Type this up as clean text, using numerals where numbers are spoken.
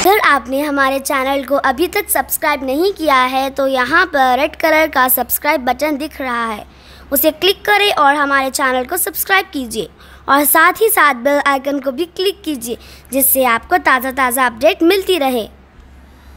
अगर आपने हमारे चैनल को अभी तक सब्सक्राइब नहीं किया है तो यहाँ पर रेड कलर का सब्सक्राइब बटन दिख रहा है, उसे क्लिक करें और हमारे चैनल को सब्सक्राइब कीजिए और साथ ही साथ बेल आइकन को भी क्लिक कीजिए जिससे आपको ताज़ा अपडेट मिलती रहे।